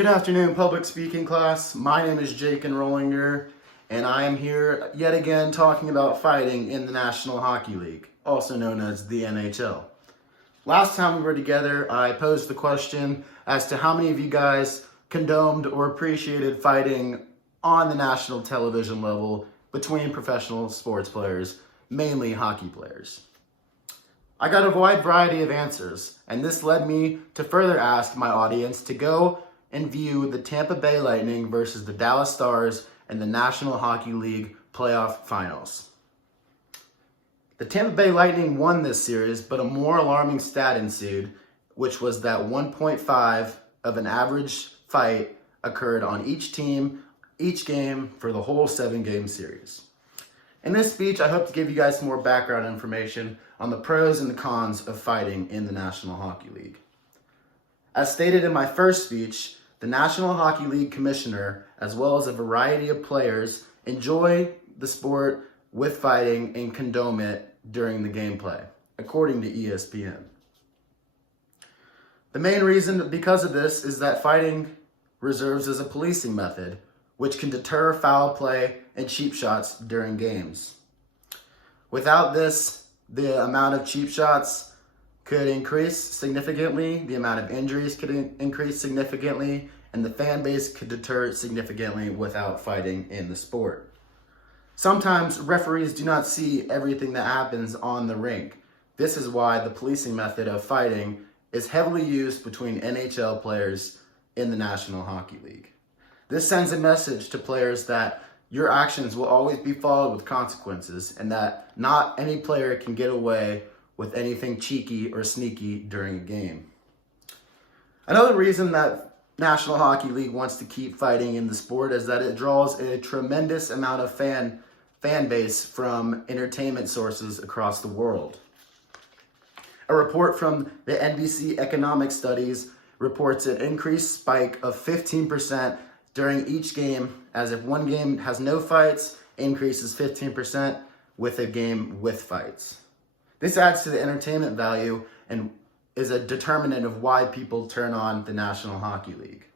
Good afternoon, public speaking class. My name is Jake Rollinger, and I am here yet again talking about fighting in the National Hockey League, also known as the NHL. Last time we were together, I posed the question as to how many of you guys condoned or appreciated fighting on the national television level between professional sports players, mainly hockey players. I got a wide variety of answers, and this led me to further ask my audience to go and view the Tampa Bay Lightning versus the Dallas Stars in the National Hockey League playoff finals. The Tampa Bay Lightning won this series, but a more alarming stat ensued, which was that 1.5 of an average fight occurred on each team, each game for the whole 7-game series. In this speech, I hope to give you guys some more background information on the pros and the cons of fighting in the National Hockey League. As stated in my first speech, the National Hockey League commissioner, as well as a variety of players, enjoy the sport with fighting and condone it during the gameplay, according to ESPN. The main reason because of this is that fighting serves as a policing method, which can deter foul play and cheap shots during games. Without this, the amount of cheap shots could increase significantly, the amount of injuries could increase significantly, and the fan base could deter significantly without fighting in the sport. Sometimes referees do not see everything that happens on the rink. This is why the policing method of fighting is heavily used between NHL players in the National Hockey League. This sends a message to players that your actions will always be followed with consequences and that not any player can get away with anything cheeky or sneaky during a game. Another reason that National Hockey League wants to keep fighting in the sport is that it draws a tremendous amount of fan base from entertainment sources across the world. A report from the NBC Economic Studies reports an increased spike of 15% during each game, as if one game has no fights, increases 15% with a game with fights. This adds to the entertainment value and is a determinant of why people turn on the National Hockey League.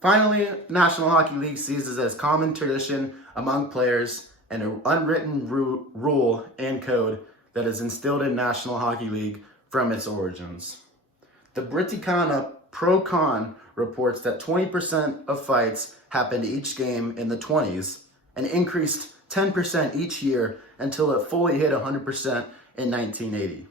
Finally, National Hockey League sees this as common tradition among players and an unwritten rule and code that is instilled in National Hockey League from its origins. The Britannica Pro-Con reports that 20% of fights happened each game in the 20s and increased 10% each year until it fully hit 100% in 1980.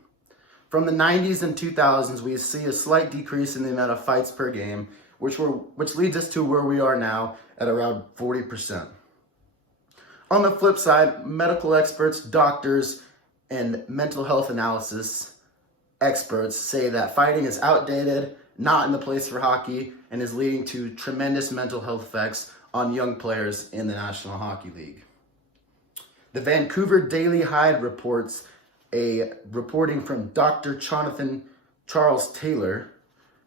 From the 90s and 2000s, we see a slight decrease in the amount of fights per game, which leads us to where we are now at around 40%. On the flip side, medical experts, doctors, and mental health analysis experts say that fighting is outdated, not in the place for hockey, and is leading to tremendous mental health effects on young players in the National Hockey League. The Vancouver Daily Hide reports a reporting from Dr. Jonathan Charles Taylor,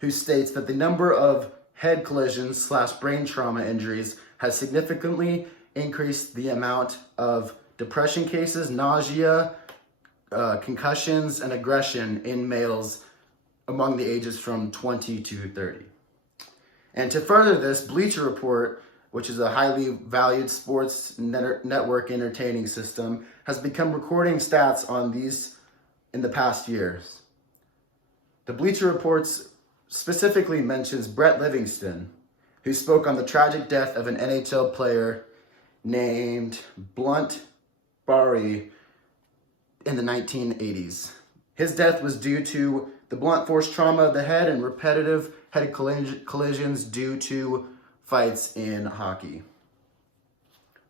who states that the number of head collisions / brain trauma injuries has significantly increased the amount of depression cases, nausea, concussions, and aggression in males among the ages from 20 to 30. And to further this, Bleacher Report, which is a highly valued sports network entertaining system, has become recording stats on these in the past years. The Bleacher Reports specifically mentions Brett Livingston, who spoke on the tragic death of an NHL player named Blunt Barry in the 1980s. His death was due to the blunt force trauma of the head and repetitive head collisions due to fights in hockey.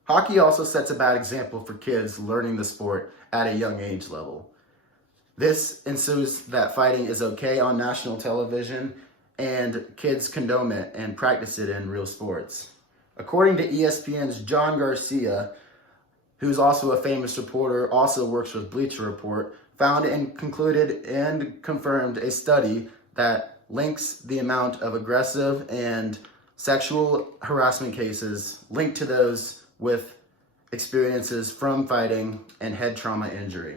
Hockey also sets a bad example for kids learning the sport at a young age level. This ensures that fighting is okay on national television and kids condone it and practice it in real sports. According to ESPN's John Garcia, who's also a famous reporter, also works with Bleacher Report, found and concluded and confirmed a study that links the amount of aggressive and sexual harassment cases linked to those with experiences from fighting and head trauma injury.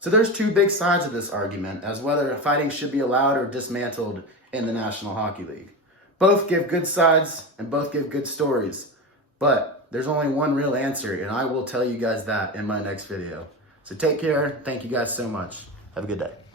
So there's two big sides of this argument as whether fighting should be allowed or dismantled in the National Hockey League. Both give good sides and both give good stories, but there's only one real answer, and I will tell you guys that in my next video. So take care. Thank you guys so much. Have a good day.